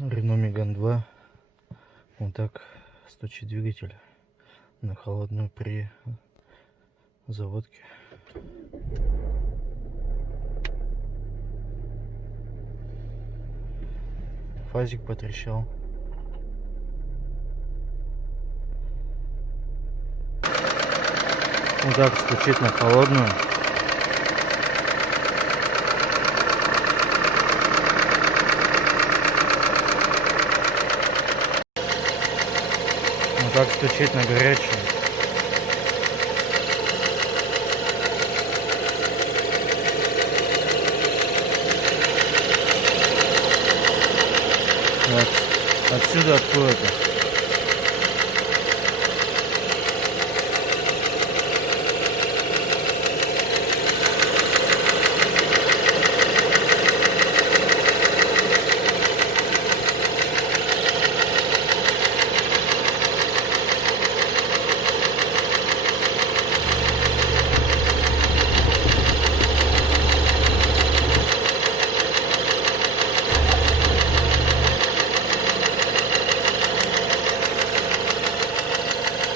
Renault Megane 2. Вот так стучит двигатель на холодную при заводке. Фазик потрещал. Вот так стучит на холодную. Вот так стучит на горячую. Вот. Отсюда откуда-то.